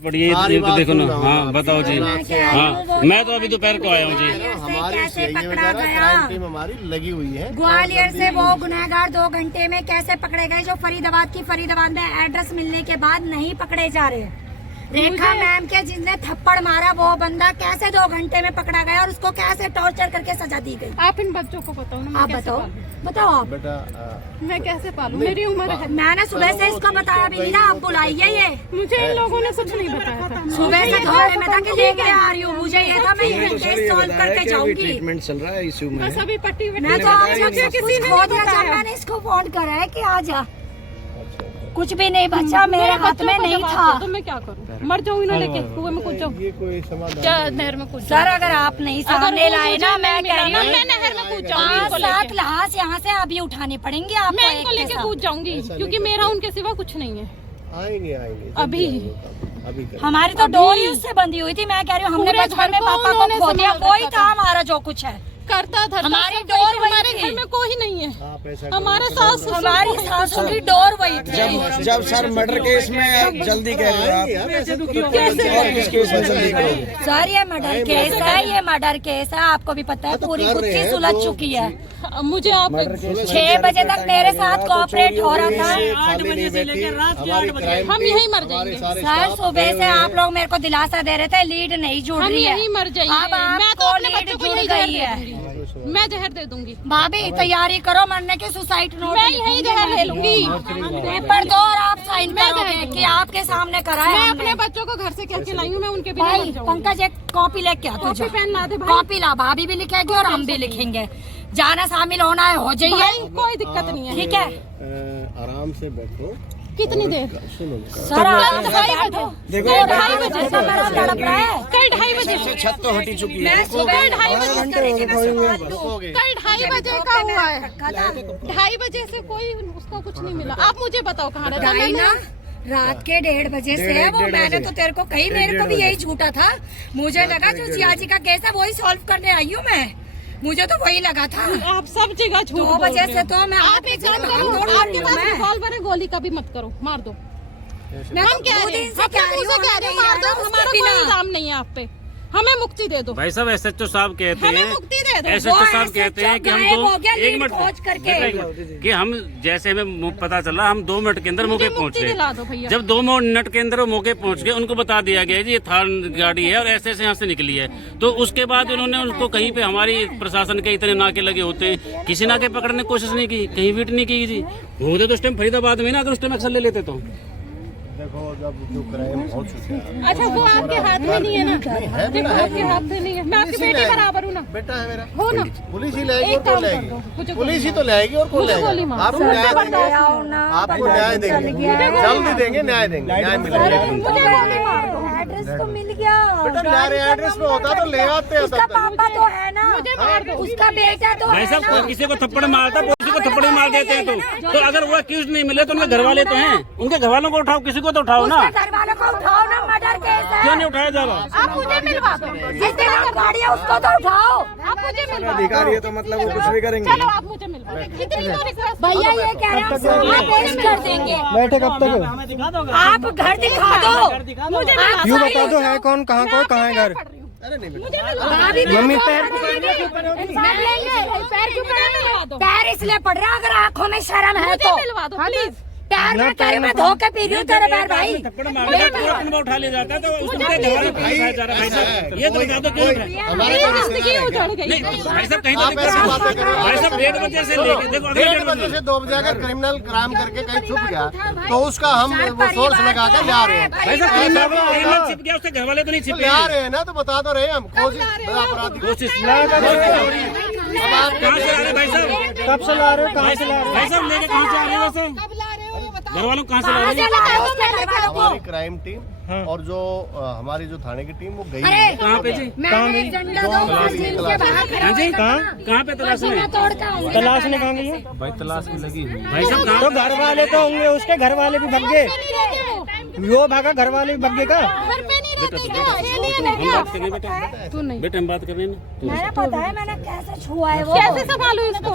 ये तो देखो ना। हाँ बताओ जी। हाँ मैं तो अभी दोपहर को आया हूँ जी। हमारी क्राइम टीम हमारी लगी हुई है। ग्वालियर से वो गुनहगार 2 घंटे में कैसे पकड़े गए जो फरीदाबाद में एड्रेस मिलने के बाद नहीं पकड़े जा रहे। रेखा मैम के जिसने थप्पड़ मारा वो बंदा कैसे 2 घंटे में पकड़ा गया और उसको कैसे टॉर्चर करके सजा दी गई। आप इन बच्चों को बताओ ना। आप बताओ आप। बेटा मैं कैसे पालूं? मेरी उम्र है। मैंने सुबह से इसको बताया भी नहीं ना। आप बुलाइए ये। मुझे इन लोगों ने कुछ नहीं बताया था। सुबह से घोड़े में था कि लेके आ रही हूँ। मुझे ये था मैं ये केस सॉल्व करके जाऊंगी। ट्रीटमेंट चल रहा है इशू में। बस अभी पट्टी मैं तो आप सबसे किसी ने खो दिया जब मैंने इसको फोन करा है कि आ जा। कुछ भी नहीं बच्चा मेरे हाथ में नहीं था। तो मैं क्या करूं? मर जाऊं इन्हें लेके कुएं में कूद जाऊं? ये कोई समाधान क्या नहर में कूद? सर अगर आप नहीं सामने लाए ना मैं कह रही हूँ मैं नहर में कूद जाऊंगी। 5-7 लाश यहाँ से अभी उठानी पड़ेंगी आपको। मैं इनको लेके कूद जाऊंगी क्योंकि मेरा उनके सिवा कुछ नहीं है। आएंगे अभी हमारी तो डोर ही उससे बंधी हुई थी। मैं कह रही हूँ हमने बचपन में पापा को खो दिया। वही था हमारा जो कुछ है करता था। हमारी डोर हमारे घर में कोई नहीं है। हमारे सास हमारी सासों की डोर वही थी। जब सर मर्डर केस में आप जल्दी कह रहे हो आप और किस केस में जल्दी कह रहे हो? सर ये मर्डर केस है। ये मर्डर केस है। आपको भी पता है पूरी गुत्थी सुलझ चुकी है। मुझे आप 6 बजे तक मेरे साथ कोऑपरेट हो रहा था। 8 बजे से लेकर रात के 8 बजे हम यहीं मर जाएंगे। सर सुबह से आप लोग मेरे को दिलासा दे रहे थे लीड नहीं जुड़ हम रही है। यहीं मर जाएंगे। अब मैं तो आपको अपने लीड बच्चों को जुड़ यही गई जहर है। दे दूंगी। मैं जहर दे दूंगी। भाभी तैयारी करो मरने की। सुसाइड नोट मैं यही जहर ले लूंगी। पेपर दो और आप साइन करोगे कि आपके सामने करा है मैं हमने। अपने बच्चों को घर से कह के लाई हूँ। मैं उनके बिना भाई मर जाऊंगी। पंकज एक कॉपी लेके आ। कॉपी पेन ला दे भाई। कॉपी ला। भाभी भी लिखेगी और हम भी लिखेंगे। जाना शामिल होना है हो जाइए। भाई कोई दिक्कत नहीं है। ठीक है आराम से बैठो। कितनी देर? सुनो सर आप 2:30 बजे। 2:30 बजे से मेरा तड़प रहा है। कल 2:30 बजे से छत तो हटी चुकी है। मैं सुबह 2:30 बजे कल 2:30 बजे का हुआ है। 2:30 बजे से कोई उसका कुछ नहीं मिला। आप मुझे बताओ कहाँ रहता है? ना रात के 1:30 बजे से है वो। मैंने तो तेरे को कही मेरे को भी यही झूठा था। मुझे लगा जो जिया जी का केस है वही सॉल्व करने आई हूँ मैं। मुझे तो वही लगा था। आप सब जगह झूठ 2 बजे से तो मैं आप एक काम करो। आपके पास रिवॉल्वर है, गोली का भी मत करो, मार दो। हम कह रहे हैं, मार दो। हमारा कोई इल्जाम नहीं है आप पे। हमें मुक्ति दे दो। भाई साहब SHO साहब कहते हमें हैं, मुक्ति दे दो। SHO साहब कहते हैं कि हम एक मिनट करके कि हम जैसे हमें पता चला हम 2 मिनट के अंदर मौके पहुंच दिला दो गए। भैया। जब 2 मिनट के अंदर वो मौके पहुंच गए उनको बता दिया गया जी ये थार गाड़ी है और ऐसे यहाँ से निकली है। तो उसके बाद उन्होंने उनको कहीं पे हमारी प्रशासन के इतने नाके लगे होते हैं किसी नाके पकड़ने की कोशिश नहीं की, कहीं वेट नहीं की जी। होते तो उस टाइम फरीदाबाद में ना अगर उस टाइम एक्शन ले लेते तो। देखो जब जो क्राइम हो चुका है। अच्छा वो आपके हाथ में नहीं है ना? देखो आपके हाथ में नहीं है। मैं आपकी बेटी बराबर हूँ ना? बेटा है मेरा। हो ना? पुलिस ही लाएगी और कौन लाएगी? पुलिस ही तो लाएगी और कौन गोली लाएगी? मार। आपको न्याय देंगे। आपको न्याय देंगे। जल्दी देंगे न्याय देंगे। न्याय मिलेगा। मुझे गोली मार दो। एड्रेस तो मिल गया। बेटा न्याय एड्रेस पे होता तो ले आते हैं। उसका पापा तो है ना। मुझे मार दो। उसका बेटा तो भाई है साहब ना। कोई किसी को थप्पड़ मारता किसी को थप्पड़ मार देते हैं तो अगर वो एक्यूज नहीं मिले तो उनके घर वाले तो हैं, उनके घर वालों को उठाओ, किसी को तो उठाओ ना। घर वालों को उठाओ ना। मर्डर केस है। क्यों नहीं उठाया जा रहा? आप मुझे मिलवा दो। जिसके नाम गाड़ी है उसको तो उठाओ। आप मुझे मिलवा दो। अधिकारी है तो मतलब वो कुछ भी करेंगे। चलो आप मुझे मिलवा दो। कितनी तो रिक्वेस्ट भैया ये कह रहे हैं सामने पेश कर देंगे। बैठे कब तक? आप घर दिखा दो। मुझे यूँ बता दो है कौन, कहाँ को, कहाँ है घर? अरे नहीं बेटा। मुझे मिलवा दो। मम्मी पैर पैर क्यों मिलवा दो? पैर इसलिए पड़ रहा अगर आंखों में शर्म है मुझे तो। मिलवा दो प्लीज। पैर में कहीं मैं धोके पी रही हूँ तेरे पैर भाई। थप्पड़ मारने का पूरा उठा लिया जाता है तो उसके घर वालों को उठाया जा रहा है। भाई साहब ये तो बता दो क्यों उठाया? हमारे जिंदगी उजड़ गई। नहीं भाई साहब कहीं आप ऐसी बातें करो। भाई साहब 1:30 बजे से लेके देखो अगर 1:30 बजे से 2 बजे अगर क्रिमिनल क्राइम करके कहीं छुप गया तो उसका हम वो सोर्स लगा कर ला रहे हैं। भाई साहब क्रिमिनल छिप गया उसके घर वाले तो नहीं तो छिपे ला रहे हैं ना तो बता तो रहे हैं हम। अपराधी कोशिश कहाँ से ला रहे भाई साहब? कब से ला रहे हो, कहाँ से ला रहे हो? भाई साहब लेके कहाँ से आ रहे हो? वैसे कब ला रहे हो वो बताओ। घर वालों को कहाँ से ला रहे हो? हमारी क्राइम टीम और जो हमारी जो थाने की टीम वो गई अरे है। कहाँ पे जी? मैंने एक डंडा दो मशीन के बाहर खड़ा हाँ जी कहाँ कहाँ पे तलाश में? तोड़ का हूँ। तलाश में कहाँ गई है? भाई तलाश में लगी हुई। भाई साहब तो कहाँ? घर वाले तो होंगे, उसके घर वाले भी भग गए। वो भागा घर वाले बग्गे का। घर पे नहीं रहते क्या? एलियन है हम क्या? बात करें बेटा, तू नहीं। बेटा हम बात कर रहे हैं ना। मैंने पता है मैंने कैसे छुआ है वो, कैसे संभालू इसको?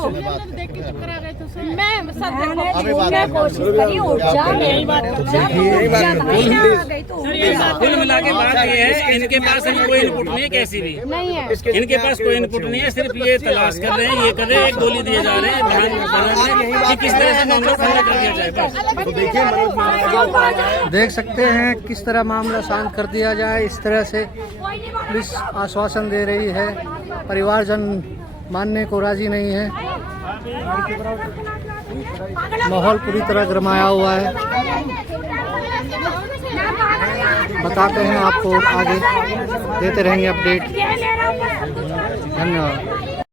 मैं सब मैंने छूने की कोशिश करी, उठ जा मेरी बात कर जा, भाई ना आ गई तू। कुल मिला के बात ये है, इनके पास अभी कोई इनपुट नहीं है कैसी भी, नहीं है। इनके पास कोई इनपुट नहीं है, सिर्फ ये तलाश कर रहे हैं, ये कर रहे हैं, एक गोली दिए जा रहे हैं ध्यान कि किस तरह से मामला ठंडा कर दिया जाए बस। देख सकते हैं किस तरह मामला शांत कर दिया जाए। इस तरह से पुलिस आश्वासन दे रही है, परिवारजन मानने को राजी नहीं है। माहौल पूरी तरह गरमाया हुआ है। बताते हैं आपको आगे, देते रहेंगे अपडेट। धन्यवाद।